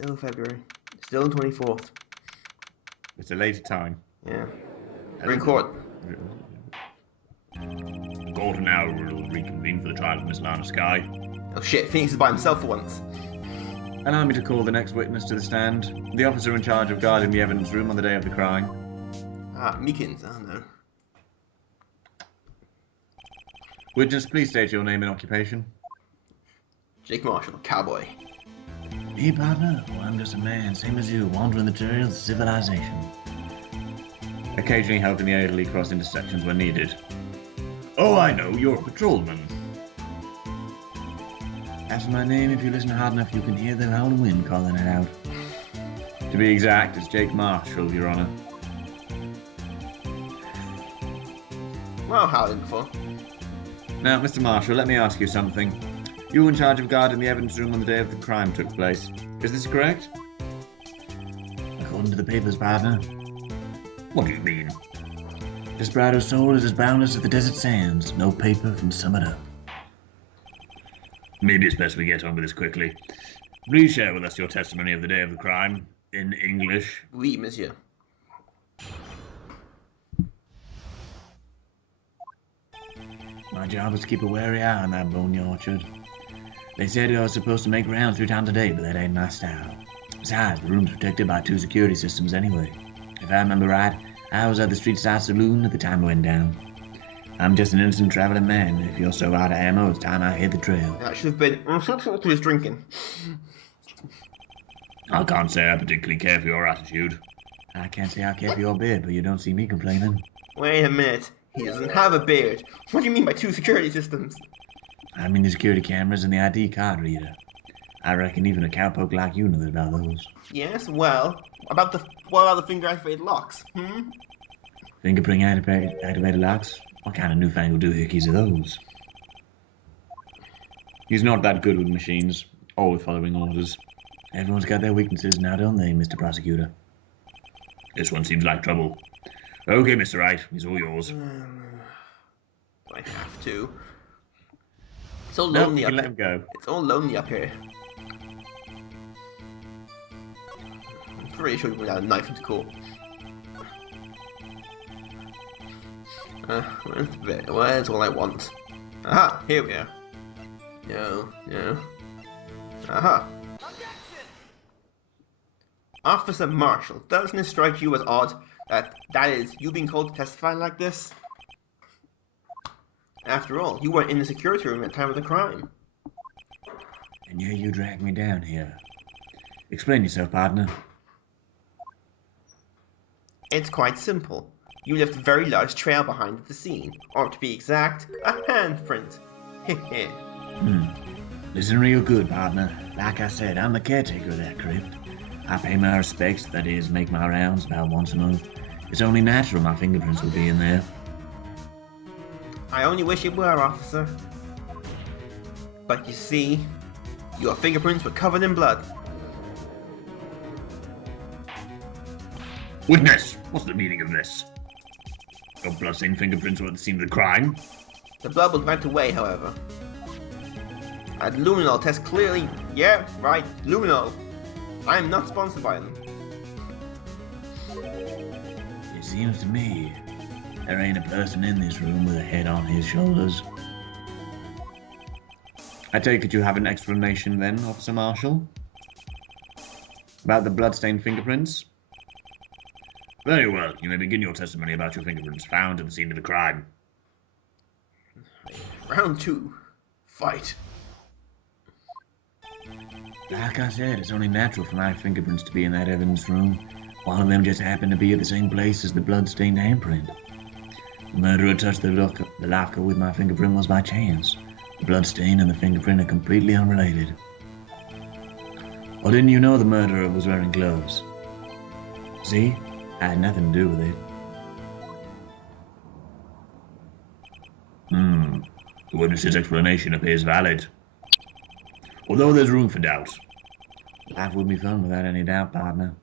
Still February. Still the 24th. It's a later time. Yeah. We're in court. Court now will reconvene for the trial of Miss Lana Skye. Oh shit, Phoenix is by himself for once. Allow me to call the next witness to the stand. The officer in charge of guarding the evidence room on the day of the crime. Meekins, I don't know. Witness, please state your name and occupation. Jake Marshall, cowboy. Me, partner? Well, I'm just a man, same as you, wandering the trails of civilization. Occasionally helping the elderly cross intersections when needed. Oh, I know, you're a patrolman. That's my name. If you listen hard enough, you can hear the howling wind calling it out. To be exact, it's Jake Marshall, Your Honor. Well, howling before. Now, Mr. Marshall, let me ask you something. You were in charge of guarding the evidence room on the day of the crime took place. Is this correct? According to the papers, partner. What do you mean? Desperado's soul is as boundless as the desert sands. No paper can sum it up. Maybe it's best we get on with this quickly. Please share with us your testimony of the day of the crime, in English. Oui, monsieur. My job was to keep a wary eye on that boney orchard. They said I was supposed to make rounds through town today, but that ain't my style. Besides, the room's protected by 2 security systems anyway. If I remember right, I was at the street side saloon at the time it went down. I'm just an innocent traveling man. If you're so out of ammo, it's time I hit the trail. That should have been what he was drinking. I can't say I particularly care for your attitude. I can't say I care for your beard, but you don't see me complaining. Wait a minute. He doesn't have a beard. What do you mean by 2 security systems? I mean the security cameras and the ID card reader. I reckon even a cowpoke like you knows about those. Yes, well, what about the finger-activated locks? Fingerprint activated locks? What kind of newfangled doohickeys are those? He's not that good with machines, or with following orders. Everyone's got their weaknesses now, don't they, Mr. Prosecutor? This one seems like trouble. Okay, Mr. Wright, he's all yours. Do I have to? It's so No, lonely you up can let here. him go. It's all lonely up here. I'm pretty sure you bring out a knife into court. Where's the bit? Where's all I want? Aha! Here we are. No. Aha! Officer Marshall, doesn't it strike you as odd that is, you being called to testify like this? After all, you weren't in the security room at the time of the crime. And yet you dragged me down here. Explain yourself, partner. It's quite simple. You left a very large trail behind at the scene, or to be exact, a handprint. Heh. Listen real good, partner. Like I said, I'm the caretaker of that crypt. I pay my respects, that is, make my rounds about once a month. It's only natural my fingerprints will be in there. I only wish it were, officer. But you see, your fingerprints were covered in blood. Witness, what's the meaning of this? Your bloodstained fingerprints were at the scene of the crime? The blood was wiped away, however. At luminol test clearly... Yeah, right, luminol. I am not sponsored by them. It seems to me there ain't a person in this room with a head on his shoulders. I take it you have an explanation then, Officer Marshall? About the bloodstained fingerprints? Very well, you may begin your testimony about your fingerprints found at the scene of the crime. Round 2. Fight. Like I said, it's only natural for my fingerprints to be in that evidence room. One of them just happened to be at the same place as the blood-stained handprint. The murderer touched the locker with my fingerprint was by chance. The bloodstain and the fingerprint are completely unrelated. Or didn't you know the murderer was wearing gloves? See? I had nothing to do with it. The witness's explanation appears valid. Although there's room for doubt. Life would be fun without any doubt, partner.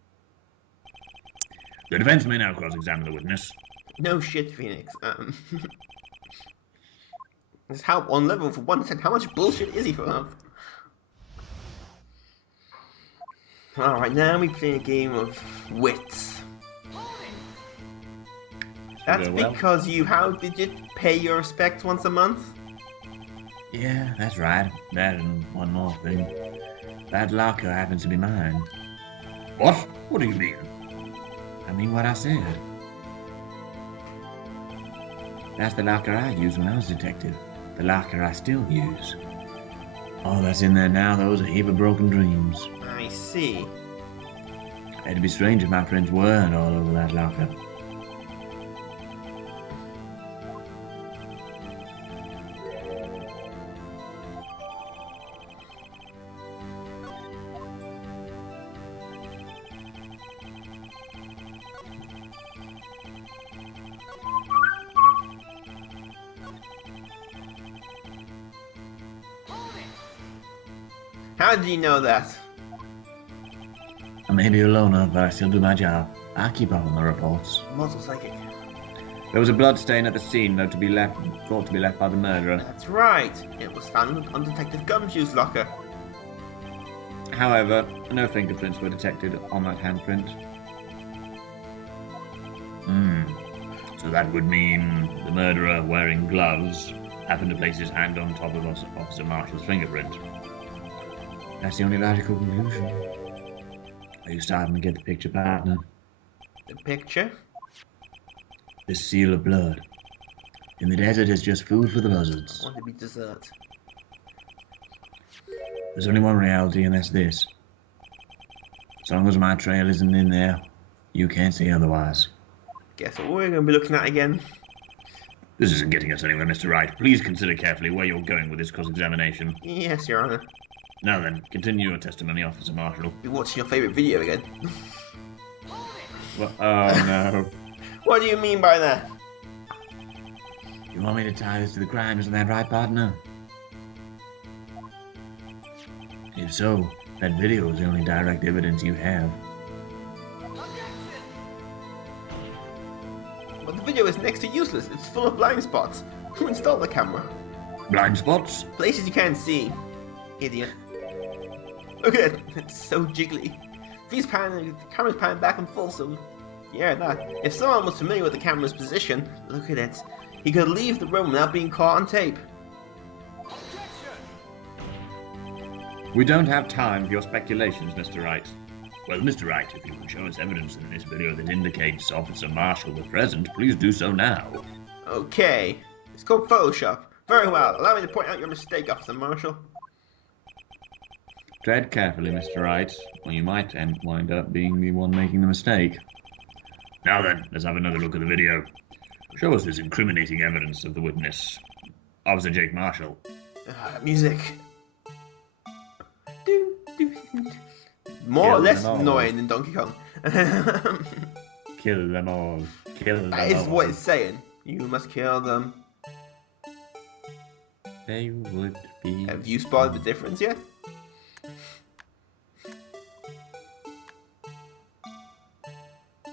The defense may now cross-examine the witness. No shit, Phoenix. This how on level for 1 cent. How much bullshit is he for? Alright, now we play a game of wits. That's Well. because how did you pay your respects once a month? Yeah, that's right. That and one more thing. That locker happens to be mine. What? What do you mean? I mean what I said. That's the locker I used when I was detective. The locker I still use. All that's in there now, those are a heap of broken dreams. I see. It'd be strange if my friends weren't all over that locker. How did you know that? I may be a loner, but I still do my job. I keep up on the reports. Muscle psychic. There was a blood stain at the scene, thought to be left by the murderer. That's right. It was found on Detective Gumshoe's locker. However, no fingerprints were detected on that handprint. So that would mean the murderer, wearing gloves, happened to place his hand on top of Officer Marshall's fingerprint. That's the only logical conclusion. Are you starting to get the picture, partner? The picture? This seal of blood. In the desert is just food for the buzzards. Want to be dessert. There's only one reality, and that's this. As long as my trail isn't in there, you can't say otherwise. Guess what we're going to be looking at again? This isn't getting us anywhere, Mr. Wright. Please consider carefully where you're going with this cross-examination. Yes, Your Honor. Now then, continue your testimony, Officer Marshall. Be watching your favourite video again. Well, oh no. What do you mean by that? You want me to tie this to the crime, isn't that right, partner? If so, that video is the only direct evidence you have. But the video is next to useless. It's full of blind spots. Who installed the camera? Blind spots? Places you can't see. Idiot. Look at it. It's so jiggly. These the camera's panning back and forth, so yeah, that. If someone was familiar with the camera's position, look at it. He could leave the room without being caught on tape. We don't have time for your speculations, Mr. Wright. Well, Mr. Wright, if you can show us evidence in this video that indicates Officer Marshall was present, please do so now. Okay. It's called Photoshop. Very well. Allow me to point out your mistake, Officer Marshall. Tread carefully, Mr. Wright, or you might wind up being the one making the mistake. Now then, let's have another look at the video. Show us this incriminating evidence of the witness, Officer Jake Marshall. Music. More or less them all. annoying than Donkey Kong. Kill them all. Kill them That is all. what it's saying. You must kill them. They would be... Have you spotted the difference yet?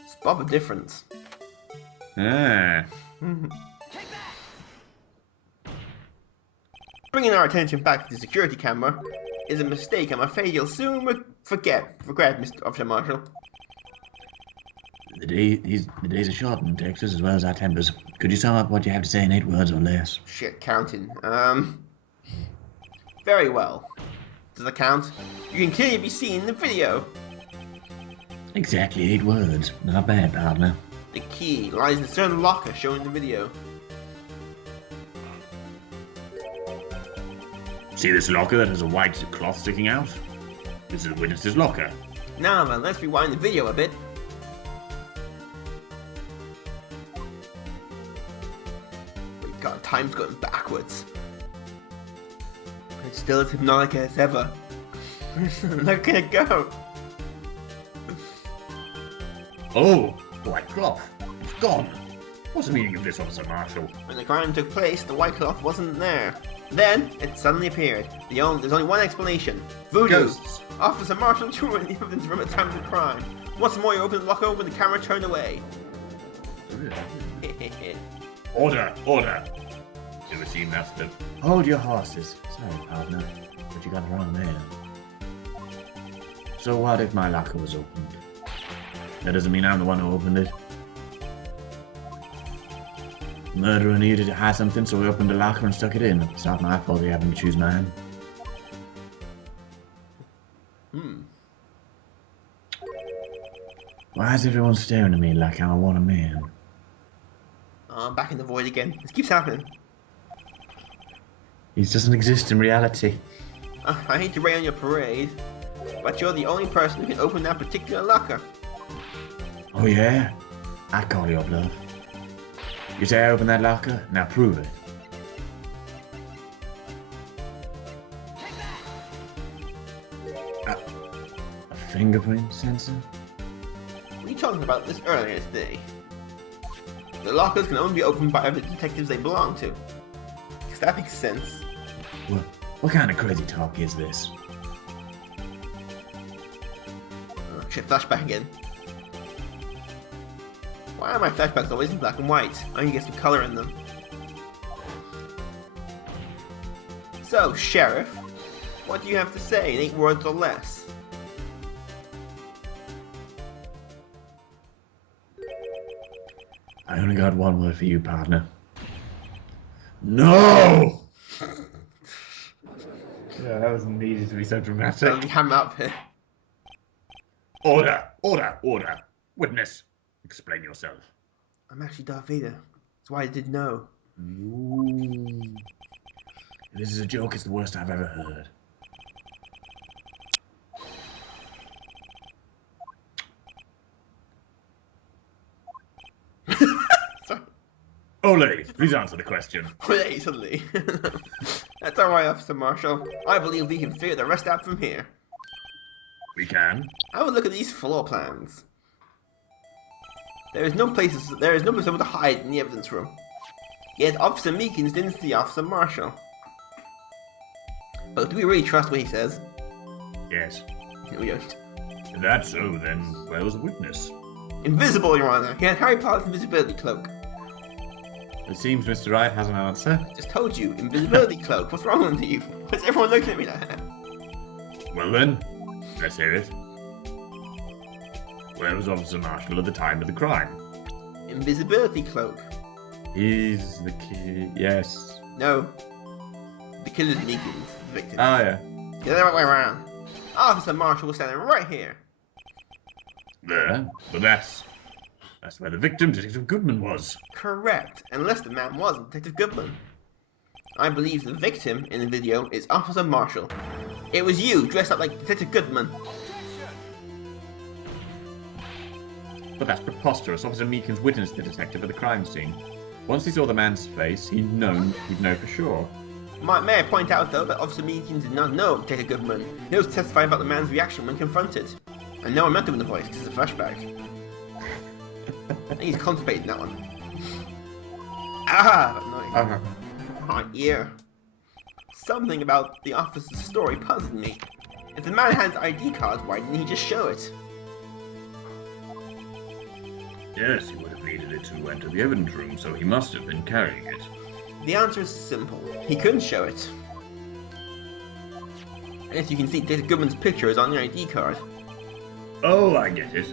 Spot the difference. Ah. Bringing our attention back to the security camera is a mistake I'm afraid you'll soon regret, Mr. Officer Marshall. The days are short in Texas, as well as our tempers. Could you sum up what you have to say in 8 words or less? Shit, counting. Very well. Does that count? You can clearly be seen in the video. Exactly 8 words. Not bad, partner. The key lies in a certain locker shown in the video. See this locker that has a white cloth sticking out? This is the witness's locker. Now then, let's rewind the video a bit. Oh god, time's going backwards. It's still as hypnotic as ever. Look at it go! Oh, the white cloth. It's gone. What's the meaning of this, Officer Marshall? When the crime took place, the white cloth wasn't there. Then, it suddenly appeared. There's only one explanation. Voodoo! Ghosts. Officer Marshall drew in the evidence from the time of the crime. Once more, you opened the locker when the camera turned away. Order! Order! You ever seen that stuff? Hold your horses. Sorry, partner, but you got it wrong there. So what if my locker was opened? That doesn't mean I'm the one who opened it. The murderer needed to hide something, so he opened a locker and stuck it in. It's not my fault he happened to choose mine. Why is everyone staring at me like I want a man? Oh, I'm back in the void again. This keeps happening. He doesn't exist in reality. I hate to rain on your parade, but you're the only person who can open that particular locker. Oh yeah? I call your bluff. You say I opened that locker? Now prove it. A fingerprint sensor? We talked about this earlier today. The lockers can only be opened by the detectives they belong to. Does that make sense? What kind of crazy talk is this? Oh shit, flashback again. Why are my flashbacks always in black and white? I need to get some color in them. So, Sheriff, what do you have to say in 8 words or less? I only got one word for you, partner. No! Yeah, that was needed to be so dramatic. Let me hammer up here. Order! Order! Order! Witness, explain yourself. I'm actually Darth Vader. That's why I didn't know. Ooh. If this is a joke, it's the worst I've ever heard. Sorry. Ole, please answer the question. Hey, suddenly. That's alright, Officer Marshall. I believe we can figure the rest out from here. We can. I would look at these floor plans. There is no place able to hide in the evidence room. Yet Officer Meekins didn't see Officer Marshall. But do we really trust what he says? Yes. We don't. If that's so, then where was the witness? Invisible, Your Honor. He had Harry Potter's invisibility cloak. It seems Mr. Wright has an answer. Just told you, invisibility cloak. What's wrong with you? Why's everyone looking at me like that? Well then, let's hear it. Where was Officer Marshall at the time of the crime? Invisibility cloak. He's the kid. Yes. No. The killer's Meekins, the victim. Oh, yeah. The other way around. Officer Marshall was standing right here. There? But that's where the victim, Detective Goodman, was. Correct, unless the man was Detective Goodman. I believe the victim in the video is Officer Marshall. It was you, dressed up like Detective Goodman. But that's preposterous. Officer Meekins witnessed the detective at the crime scene. Once he saw the man's face, he'd know for sure. May I point out, though, that Officer Meekins did not know Detective Goodman. He was testifying about the man's reaction when confronted. And no, I'm not doing the voice, because it's a flashback. I think he's contemplating that one. Ah, that noise. My ear. Something about the officer's story puzzled me. If the man had his ID card, why didn't he just show it? Yes, he would have needed it to enter the evidence room, so he must have been carrying it. The answer is simple. He couldn't show it. As you can see, Detective Goodman's picture is on the ID card. Oh, I get it.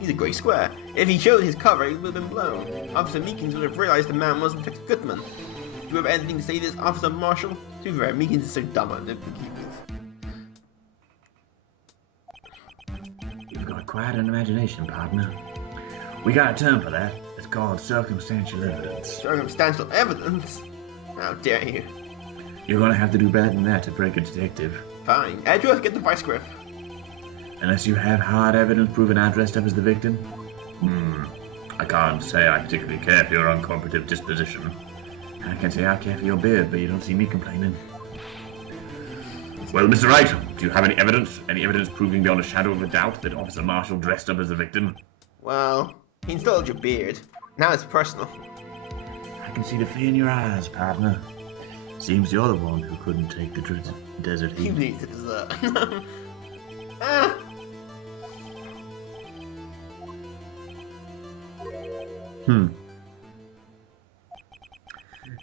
He's a grey square. If he showed his cover, he would have been blown. Officer Meekins would have realized the man wasn't Detective Goodman. Do you have anything to say to this, Officer Marshall? To be fair, Meekins is so dumb I don't think he is. You've got quite an imagination, partner. We got a term for that. It's called circumstantial evidence. Circumstantial evidence? How dare you? You're gonna have to do better than that to break a detective. Fine. Address, get the vice grip. Unless you have hard evidence proving I dressed up as the victim. I can't say I particularly care for your uncooperative disposition. I can say I care for your beard, but you don't see me complaining. Well, Mr. Wright, do you have any evidence? Any evidence proving beyond a shadow of a doubt that Officer Marshall dressed up as the victim? Well, he installed your beard. Now it's personal. I can see the fear in your eyes, partner. Seems you're the one who couldn't take the desert heat. You need to dessert. Ah.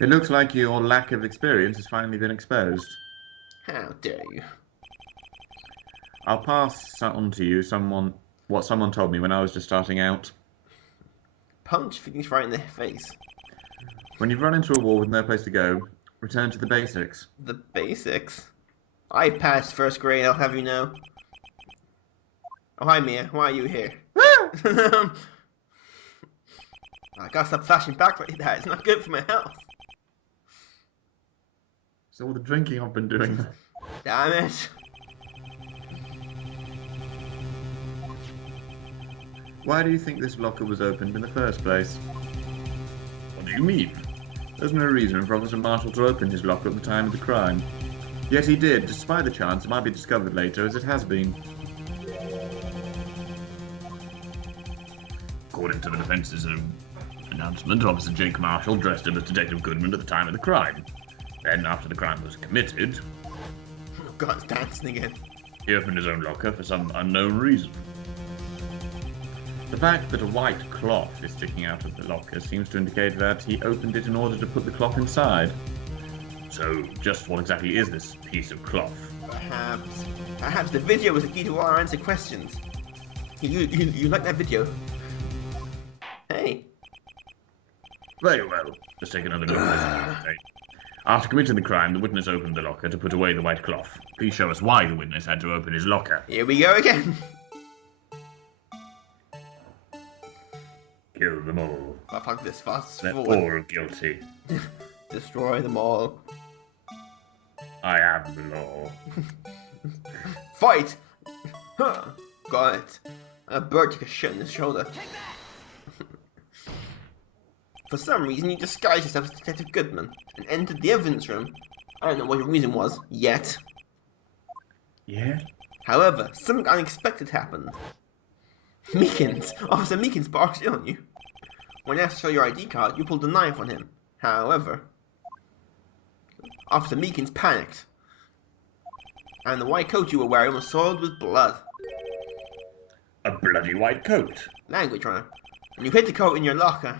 It looks like your lack of experience has finally been exposed. How dare you? I'll pass on to you what someone told me when I was just starting out. Punch things right in the face. When you've run into a wall with no place to go, return to the basics. The basics? I passed first grade, I'll have you know. Oh, hi Mia, why are you here? I gotta stop flashing back like that, it's not good for my health. So all the drinking I've been doing. Damn it. Why do you think this locker was opened in the first place? What do you mean? There's no reason for Officer Marshall to open his locker at the time of the crime. Yet he did, despite the chance it might be discovered later, as it has been. According to the defense's announcement, Officer Jake Marshall dressed up as Detective Goodman at the time of the crime. Then, after the crime was committed, Oh god, it's dancing again. he opened his own locker for some unknown reason. The fact that a white cloth is sticking out of the locker seems to indicate that he opened it in order to put the cloth inside. So, just what exactly is this piece of cloth? Perhaps the video was the key to all our answered questions. You like that video? Hey. Very well. Let's take another look at this tape. After committing the crime, the witness opened the locker to put away the white cloth. Please show us why the witness had to open his locker. Here we go again. Kill them all. I fuck this fast They're forward. all guilty. Destroy them all. I am the law. Fight! Huh. Got it. A bird took a shit in his shoulder. For some reason, you disguised yourself as Detective Goodman and entered the evidence room. I don't know what your reason was, yet. Yeah? However, something unexpected happened. Meekins! Officer Meekins barged in on you. When asked to show your ID card, you pulled a knife on him. However, Officer Meekins panicked. And the white coat you were wearing was soiled with blood. A bloody white coat. Language, runner. And you hid the coat in your locker.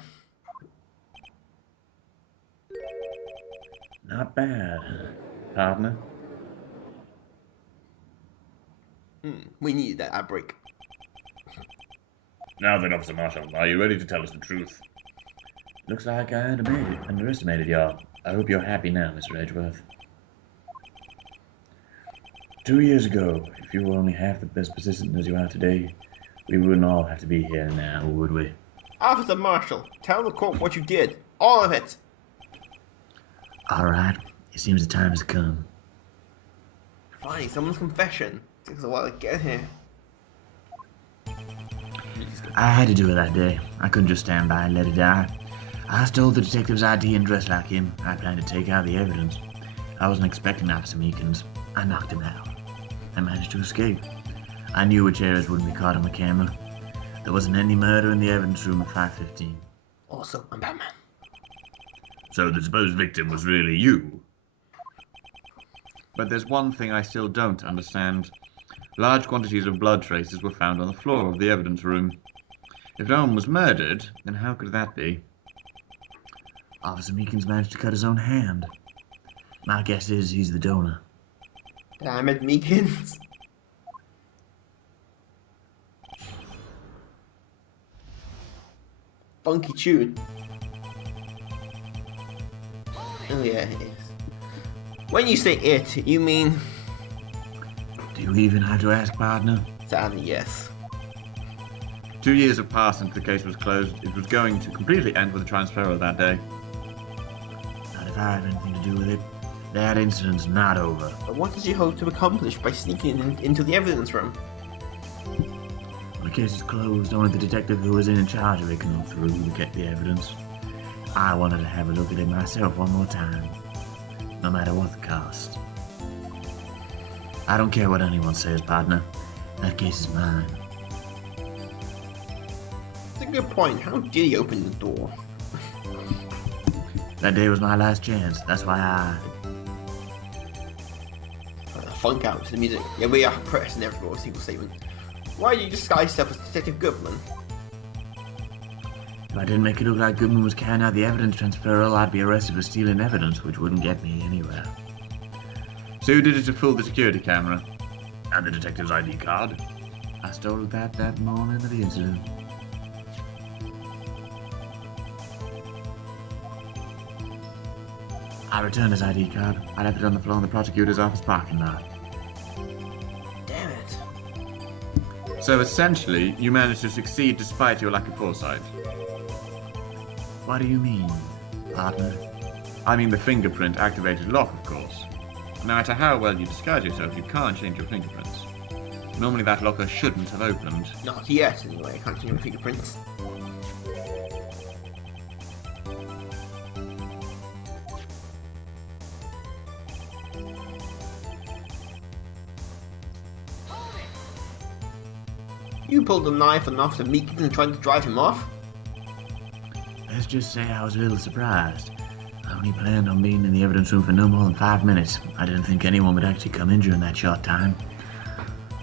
Not bad, partner. We needed that outbreak. Now then, Officer Marshall, are you ready to tell us the truth? Looks like I underestimated y'all. I hope you're happy now, Mr. Edgeworth. 2 years ago, if you were only half the best persistent as you are today, we wouldn't all have to be here now, would we? Officer Marshall, tell the court what you did. All of it. Alright, it seems the time has come. Finally, someone's confession. Takes a while to get here. I had to do it that day. I couldn't just stand by and let it die. I stole the detective's ID and dressed like him. I planned to take out the evidence. I wasn't expecting Officer Meekins. I knocked him out. I managed to escape. I knew which areas wouldn't be caught on my camera. There wasn't any murder in the evidence room at 5:15. Also, I'm Batman. So the supposed victim was really you? But there's one thing I still don't understand. Large quantities of blood traces were found on the floor of the evidence room. If no one was murdered, then how could that be? Officer Meekins managed to cut his own hand. My guess is he's the donor. Damn it, Meekins. Funky tune. Oh yeah, it is. When you say it, you mean... Do you even have to ask, partner? Sadly, yes. 2 years have passed since the case was closed. It was going to completely end with the transfer that day. Not if I have anything to do with it. That incident's not over. But what did you hope to accomplish by sneaking into the evidence room? When the case is closed, only the detective who was in charge of it can look through to get the evidence. I wanted to have a look at it myself one more time, no matter what the cost. I don't care what anyone says, partner. That case is mine. That's a good point. How did he open the door? That day was my last chance. That's why I... Funk out to the music. Yeah, we are pressing every single statement. Why did you disguise yourself as Detective Goodman? If I didn't make it look like Goodman was carrying out the evidence transferal, I'd be arrested for stealing evidence, which wouldn't get me anywhere. So you did it to fool the security camera? And the detective's ID card? I stole that morning of the incident. I returned his ID card. I left it on the floor in the prosecutor's office parking lot. Damn it. So essentially, you managed to succeed despite your lack of foresight. What do you mean, partner? I mean the fingerprint activated lock, of course. No matter how well you disguise yourself, you can't change your fingerprints. Normally that locker shouldn't have opened. Not yet, anyway. I can't see your fingerprints. You pulled a knife on Officer Meekins and tried to drive him off? Let's just say I was a little surprised. I only planned on being in the evidence room for no more than 5 minutes. I didn't think anyone would actually come in during that short time.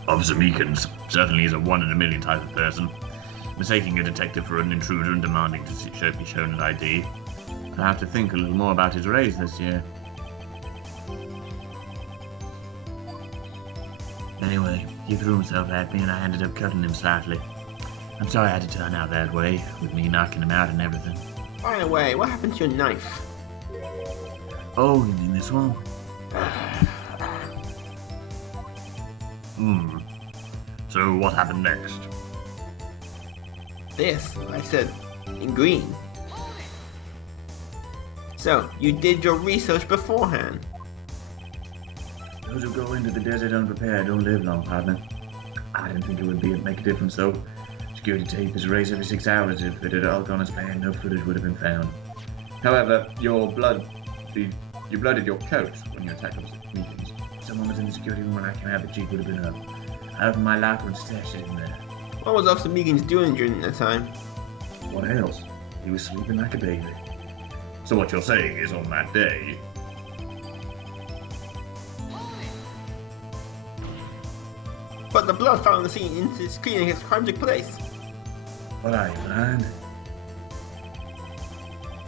Officer Meekins certainly is a one-in-a-million type of person, mistaking a detective for an intruder and demanding to be shown an ID. I'll have to think a little more about his raise this year. Anyway, he threw himself at me and I ended up cutting him slightly. I'm sorry I had to turn out that way, with me knocking him out and everything. By the way, what happened to your knife? Oh, you mean this one? So what happened next? This, I said, in green. So, you did your research beforehand? Those who go into the desert unprepared don't live long, partner. I didn't think it would make a difference, though. Security tape is raised every 6 hours. If it had all gone as planned, no footage would have been found. However, you blooded your coat when you attacked those meetings. Someone was in the security room when I came out, the jeep would have been up. I opened my locker and stashed it in there. What was Officer Meekins doing during that time? What else? He was sleeping like a baby. So what you're saying is on that day, But the blood found on the scene indicates cleaning his crime took place. What are you, blind?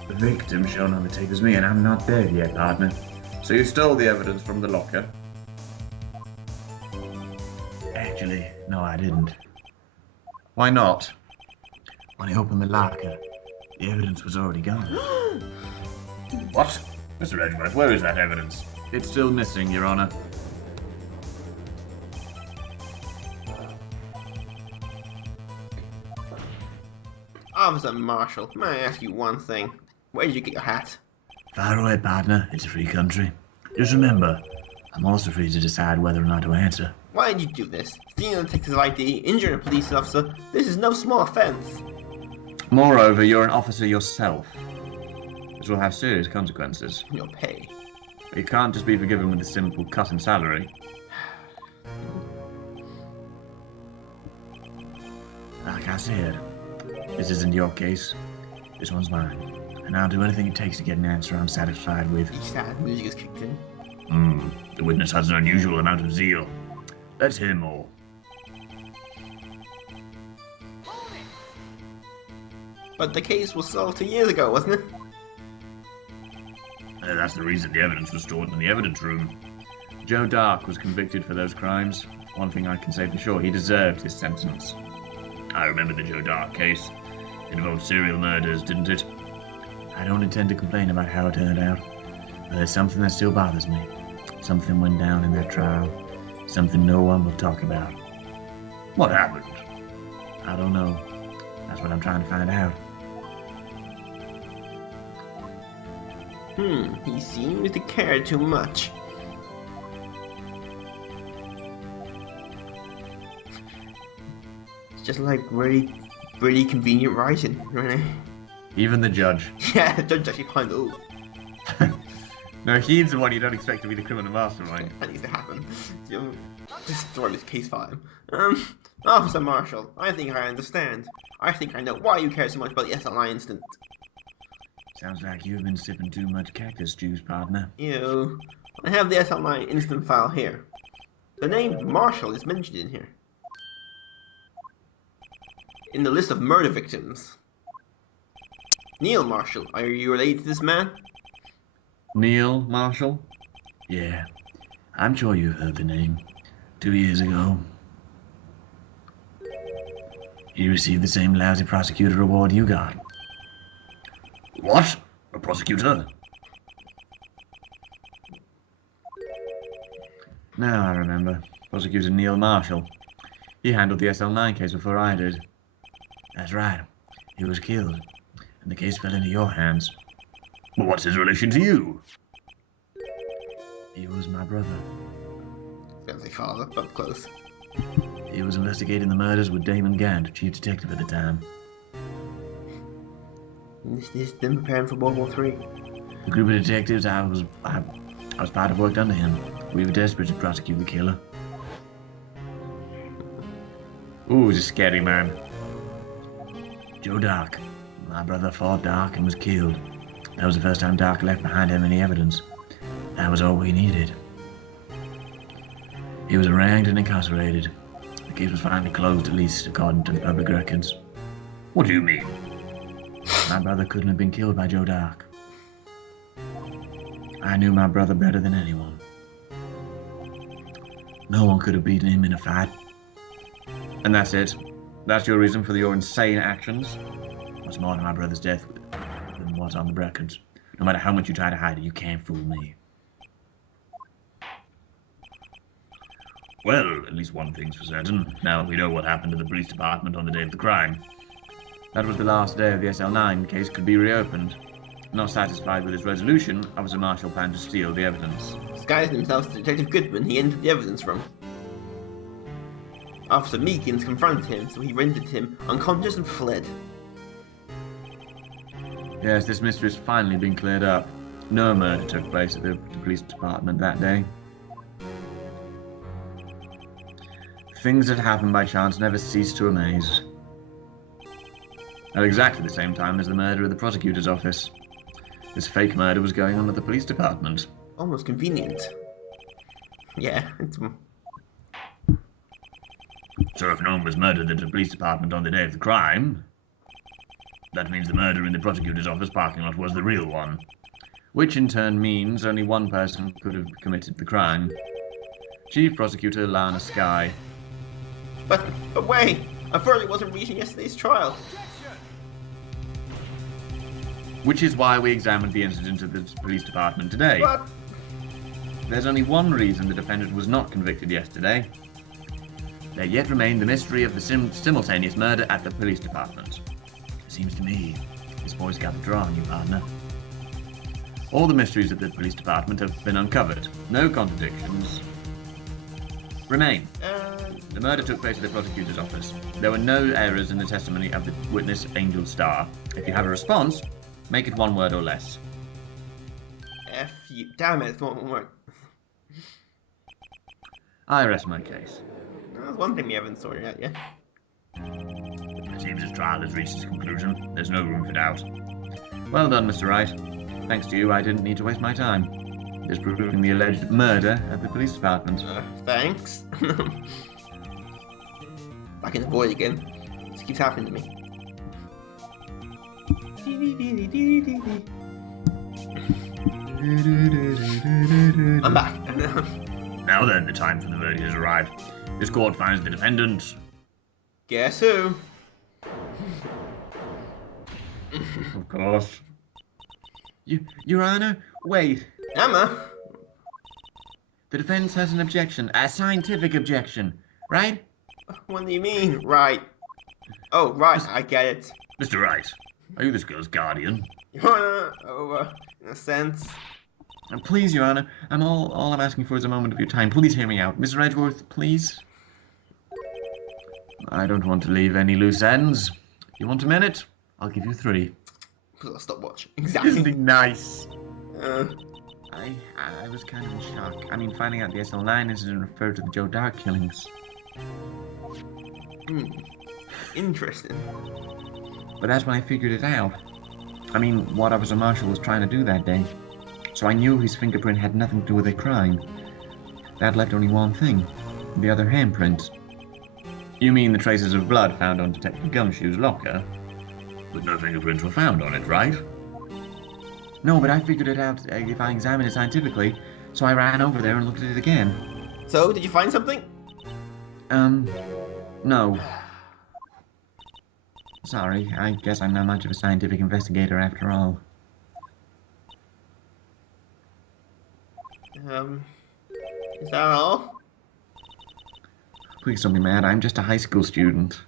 The victim shown on the tape is me, and I'm not dead yet, partner. so you stole the evidence from the locker. Actually, no, I didn't. Why not? When I opened the locker, the evidence was already gone. What? Mr. Edgeworth, where is that evidence? It's still missing, Your Honor. Officer Marshall, may I ask you one thing? Where did you get your hat? Fire away, partner. It's a free country. Just remember, I'm also free to decide whether or not to answer. Why did you do this? Stealing a detective's ID, injuring a police officer, this is no small offense. Moreover, you're an officer yourself. This will have serious consequences. Your pay. You can't just be forgiven with a simple cut in salary. Like I said, this isn't your case. This one's mine. And I'll do anything it takes to get an answer I'm satisfied with. Each sad music is kicked in. The witness has an unusual amount of zeal. Let's hear more. But the case was solved 2 years ago, wasn't it? That's the reason the evidence was stored in the evidence room. Joe Dark was convicted for those crimes. One thing I can say for sure, he deserved his sentence. I remember the Joe Dark case. It involved serial murders, didn't it? I don't intend to complain about how it turned out, but there's something that still bothers me. Something went down in that trial. Something no one will talk about. What happened? I don't know. That's what I'm trying to find out. He seems to care too much. It's just like really convenient writing, really. Even the judge. Yeah, the judge actually kind of, No, he's the one you don't expect to be the criminal mastermind. that needs to happen. Just throw this case file. Officer Marshall, I think I understand. I think I know why you care so much about the SLI incident. Sounds like you've been sipping too much cactus juice, partner. Ew. I have the SLI incident file here. The name Marshall is mentioned in here. In the list of murder victims. Neil Marshall, are you related to this man? Neil Marshall? Yeah, I'm sure you've heard the name. 2 years ago. He received the same lousy prosecutor award you got. What? A prosecutor? Now I remember. Prosecutor Neil Marshall. He handled the SL9 case before I did. That's right. He was killed, and the case fell into your hands. Well, what's his relation to you? He was my brother. Family father, up close. He was investigating the murders with Damon Gant, chief detective at the time. This them preparing for World War III. The group of detectives I was part of worked under him. We were desperate to prosecute the killer. Ooh, he's a scary man. Joe Dark. My brother fought Dark and was killed. That was the first time Dark left behind him any evidence. That was all we needed. He was arraigned and incarcerated. The case was finally closed, at least according to the public records. What do you mean? My brother couldn't have been killed by Joe Dark. I knew my brother better than anyone. No one could have beaten him in a fight. And that's it. That's your reason for your insane actions? What's more to my brother's death than what's on the records? No matter how much you try to hide it, you can't fool me. Well, at least one thing's for certain. Now we know what happened to the police department on the day of the crime. That was the last day of the SL9 case could be reopened. Not satisfied with his resolution, Officer Marshall planned to steal the evidence. Disguising himself as Detective Goodman, he entered the evidence room. Officer Meekins confronted him, so he rendered him unconscious and fled. Yes, this mystery's finally been cleared up. No murder took place at the police department that day. Things that happen by chance never cease to amaze. At exactly the same time as the murder of the prosecutor's office. This fake murder was going on at the police department. Almost convenient. Yeah, it's... So if no one was murdered at the police department on the day of the crime, that means the murder in the prosecutor's office parking lot was the real one. Which in turn means only one person could have committed the crime. Chief Prosecutor Lana Skye. But wait! I thought it wasn't reaching yesterday's trial. Which is why we examined the incident at the police department today. But... There's only one reason the defendant was not convicted yesterday. There yet remained the mystery of the simultaneous murder at the police department. It seems to me this boy's got the draw on you, partner. All the mysteries at the police department have been uncovered. No contradictions remain. The murder took place at the prosecutor's office. There were no errors in the testimony of the witness, Angel Starr. If you have a response, make it one word or less. F you. Damn it, it's not one word. I rest my case. That's one thing we haven't sorted out yet. It seems his trial has reached its conclusion. There's no room for doubt. Well done, Mr. Wright. Thanks to you, I didn't need to waste my time disproving the alleged murder at the police department. Thanks. Back in the void again. This keeps happening to me. I'm back. Now then, the time for the verdict has arrived. This court finds the defendant. Guess who? Of course. Your Honor, wait. Emma? The defense has an objection, a scientific objection, right? What do you mean, right? Oh, right, I get it. Mr. Wright, are you this girl's guardian? Your Honor, in a sense. Please, Your Honor, all I'm asking for is a moment of your time. Please hear me out. Mr. Edgeworth, please. I don't want to leave any loose ends. You want a minute? I'll give you 3. Put a stopwatch. Exactly. Isn't he nice? I was kind of in shock. I mean, finding out the SL9 incident referred to the Joe Dark killings. Interesting. But that's when I figured it out. I mean, what Officer Marshall was trying to do that day. So I knew his fingerprint had nothing to do with the crime. That left only one thing. The other handprint. You mean the traces of blood found on Detective Gumshoe's locker? But no fingerprints were found on it, right? No, but I figured it out if I examined it scientifically, so I ran over there and looked at it again. So, did you find something? No. Sorry, I guess I'm not much of a scientific investigator after all. Is that all? Please don't be mad, I'm just a high school student.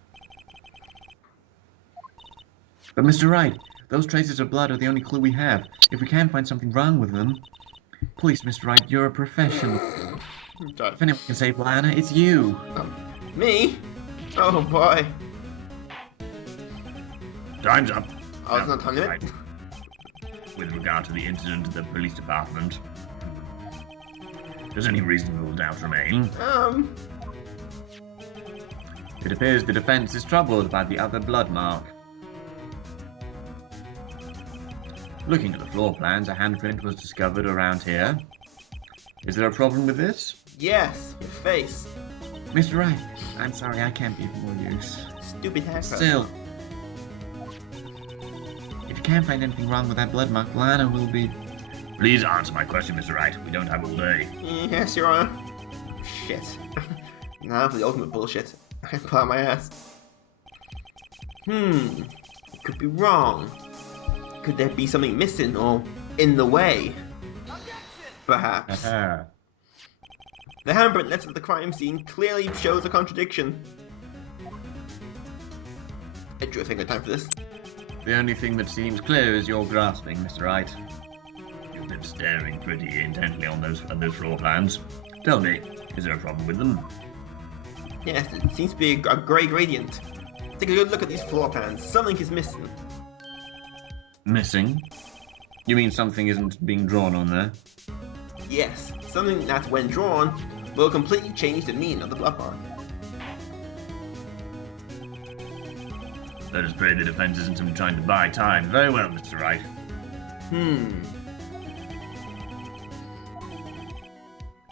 But Mr. Wright, those traces of blood are the only clue we have. If we can find something wrong with them... Please, Mr. Wright, you're a professional. If anyone can save Lana, it's you. Me? Oh boy. Time's up. Oh, it's not time yet. Right. With regard to the incident at the police department, does any reasonable doubt remain? It appears the defense is troubled by the other blood mark. Looking at the floor plans, a handprint was discovered around here. Is there a problem with this? Yes, your face. Mr. Wright, I'm sorry, I can't be of more use. Stupid haircut. Still, if you can't find anything wrong with that blood mark, Lana will be... Please answer my question, Mr. Wright. We don't have all day. Yes, Your Honor. Shit. Now for the ultimate bullshit. I pull out my ass. It could be wrong. Could there be something missing or in the way? Perhaps. The handprint left at the crime scene clearly shows a contradiction. I drew a finger time for this. The only thing that seems clear is your grasping, Mr. Wright. You've been staring pretty intently on those floor plans. Tell me, is there a problem with them? Yes, it seems to be a grey gradient. Take a good look at these floor plans. Something is missing. Missing? You mean something isn't being drawn on there? Yes, something that, when drawn, will completely change the meaning of the blood mark. Let us pray the defense isn't simply trying to buy time. Very well, Mr. Wright.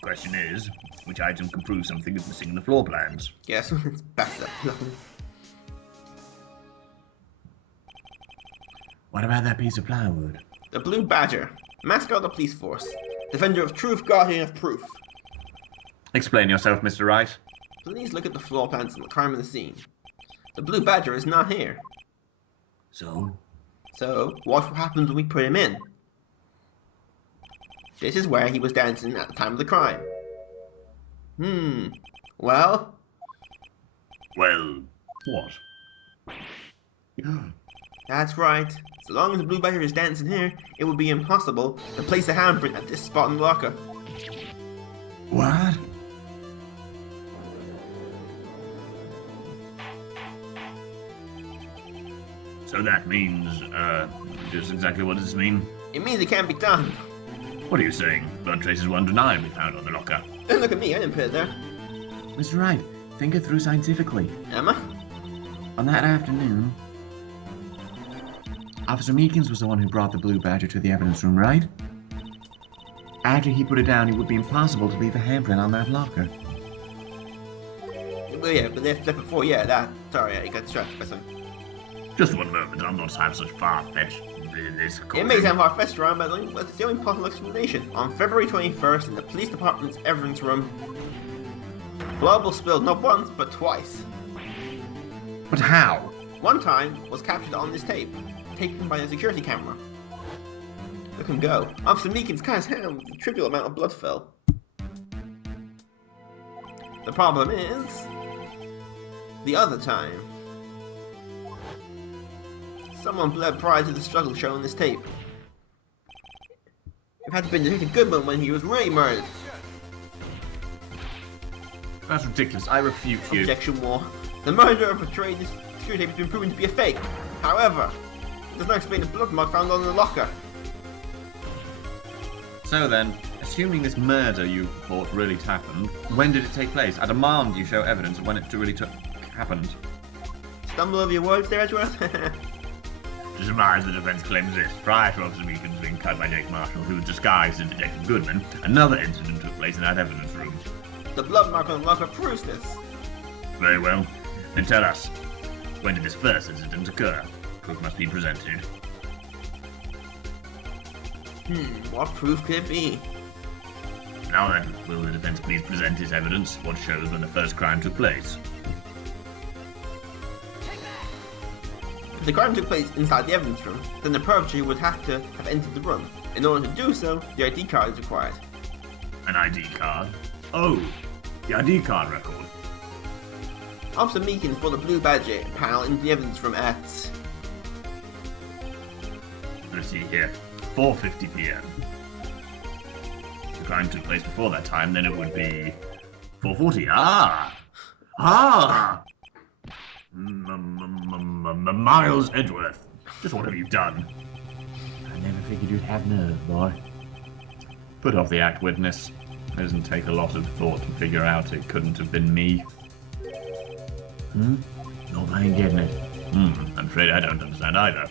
Question is, which item can prove something is missing in the floor plans? Yes, it's back to that. What about that piece of plywood? The Blue Badger, mascot of the police force, defender of truth, guardian of proof. Explain yourself, Mr. Wright. Please look at the floor plans and the crime of the scene. The Blue Badger is not here. So? So, what happens when we put him in? This is where he was dancing at the time of the crime. Well? Well, what? That's right. So long as the Blue Badger is dancing here, it would be impossible to place a handprint at this spot in the locker. What? So that means, just exactly what does this mean? It means it can't be done. What are you saying? Blood traces were undeniably found on the locker. Don't look at me, I didn't put it there. Mr. Wright, think it through scientifically. Emma? On that afternoon, Officer Meekins was the one who brought the Blue Badger to the evidence room, right? After he put it down, it would be impossible to leave a handprint on that locker. Well, yeah, but left before, yeah, that. Sorry, I got distracted by something. Just one moment, I'll not have such far-fetched... It may sound far-fetched around, but it's the only possible explanation. On February 21st, in the police department's evidence room, blood was spilled not once, but twice. But how? One time was captured on this tape, taken by a security camera. Look him go. Officer Meekins cut his hand with a trivial amount of blood fell. The problem is... the other time. Someone bled prior to the struggle shown in this tape. It had to be Detective Goodman when he was really murdered. That's ridiculous. I refute you. Objection war. The murderer portrayed this security tape has been proven to be a fake. However, it does not explain the blood mark found on the locker. So then, assuming this murder you thought really happened, when did it take place? I demand you show evidence of when it really happened. Stumble over your words there, Edgeworth? To surmise the defense claims this, prior to Officer Meekins being cut by Jake Marshall, who was disguised as Detective Goodman, another incident took place in that evidence room. The blood mark on the locker proves this. Very well. Then tell us, when did this first incident occur? Proof must be presented. What proof could it be? Now then, will the defense please present its evidence, what shows when the first crime took place? If the crime took place inside the evidence room, then the perpetrator would have to have entered the room. In order to do so, the ID card is required. An ID card? Oh, the ID card record. Officer Meekins brought a blue badge panel into the evidence room at... Let's see here, 4:50 p.m. If the crime took place before that time, then it would be 4:40. Miles Edgeworth, just what have you done? I never figured you'd have nerve, boy. Put off the act, witness. It doesn't take a lot of thought to figure out it couldn't have been me. No, I ain't getting it. I'm afraid I don't understand either.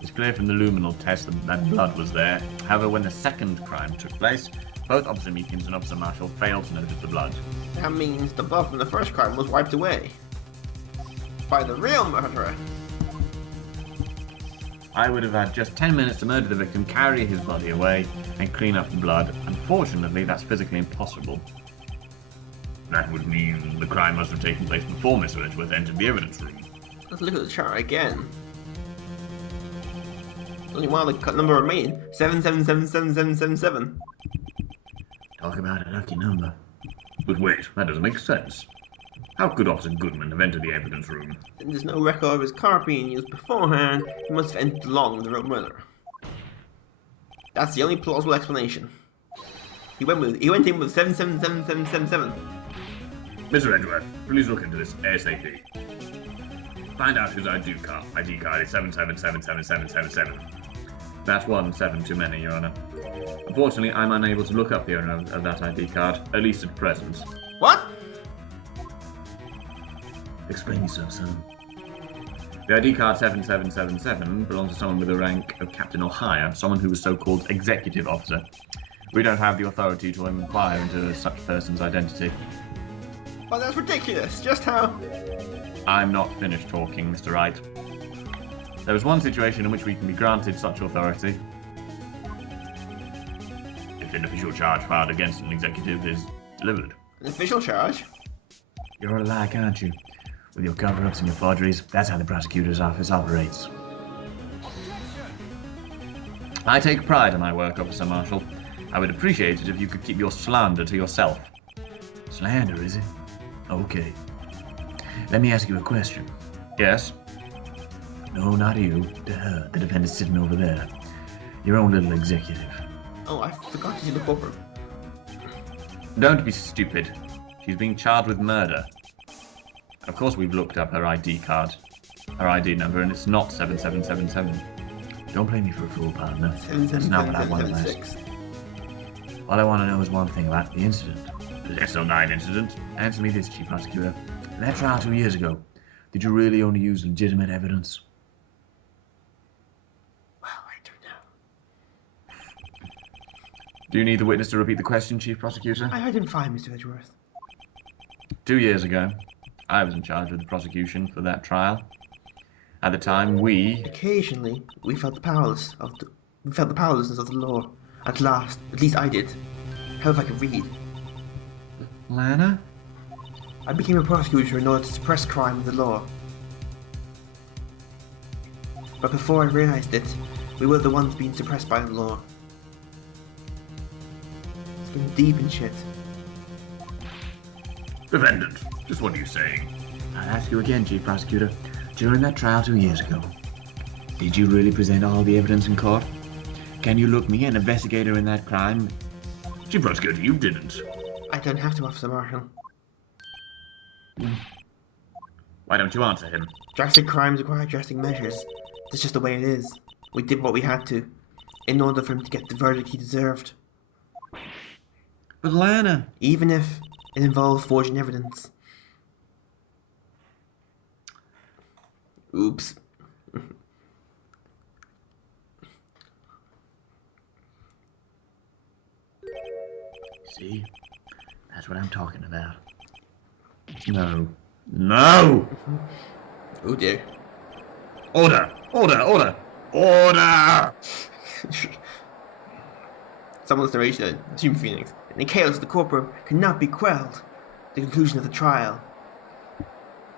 It's clear from the luminal test that blood was there. However, when the second crime took place, both Officer Meekins and Officer Marshall failed to notice the blood. That means the blood from the first crime was wiped away. By the real murderer. I would have had just 10 minutes to murder the victim, carry his body away, and clean up the blood. Unfortunately, that's physically impossible. That would mean the crime must have taken place before Mr. Edgeworth entered the evidence room. Let's look at the chart again. Only one of the number remaining. 777777. Talk about a lucky number. But wait, that doesn't make sense. How could Officer Goodman have entered the evidence room? There's no record of his car being used beforehand. He must have entered along with the real murderer. That's the only plausible explanation. He went in with 777777. Mr. Edgeworth, please look into this ASAP. Find out whose ID card is 777777. That's 17 too many, Your Honor. Unfortunately, I'm unable to look up the owner of that ID card, at least at present. What? Explain yourself, son. The ID card 7777 belongs to someone with the rank of captain or higher, someone who was so-called executive officer. We don't have the authority to inquire into such person's identity. Oh, that's ridiculous. Just how... I'm not finished talking, Mr. Wright. There is one situation in which we can be granted such authority. If an official charge filed against an executive is delivered. An official charge? You're alike, aren't you? With your cover-ups and your forgeries, that's how the prosecutor's office operates. I take pride in my work, Officer Marshall. I would appreciate it if you could keep your slander to yourself. Slander, is it? Okay. Let me ask you a question. Yes? No, not you. To her, the defendant sitting over there. Your own little executive. Oh, I forgot to look over. Don't be stupid. She's being charged with murder. Of course we've looked up her ID card. Her ID number, and it's not 7777. Don't play me for a fool, partner. That's not what I want to ask. All I want to know is one thing about the incident. The SL9 incident? Answer me this, Chief Prosecutor. In that trial 2 years ago, did you really only use legitimate evidence? Well, I don't know. Do you need the witness to repeat the question, Chief Prosecutor? I heard him fine, Mr. Edgeworth. 2 years ago, I was in charge of the prosecution for that trial. At the time, we... Occasionally, we felt the powerlessness of the law. At last, at least I did. How if I could read? Lana? I became a prosecutor in order to suppress crime with the law. But before I realized it, we were the ones being suppressed by the law. It's been deep in shit. Defendant, just what are you saying? I'll ask you again, Chief Prosecutor. During that trial 2 years ago, did you really present all the evidence in court? Can you look me, an investigator in that crime? Chief Prosecutor, you didn't. I don't have to, Officer Marshall. Why don't you answer him? Drastic crimes require drastic measures. That's just the way it is. We did what we had to, in order for him to get the verdict he deserved. But Lana... Even if it involved forging evidence. Oops. See? That's what I'm talking about. No. No! Oh dear. Order! Order! Order! Order! Someone's narration, Team Phoenix. and the chaos of the corporal cannot be quelled. The conclusion of the trial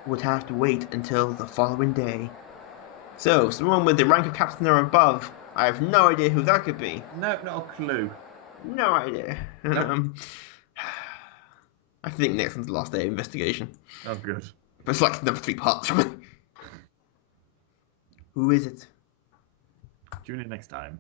would have to wait until the following day. So, someone with the rank of captain or above. I have no idea who that could be. Nope, not a clue. No idea. Nope. I think next one's the last day of investigation. Oh, good. But it's like number 3 parts from it. Who is it? Tune in next time.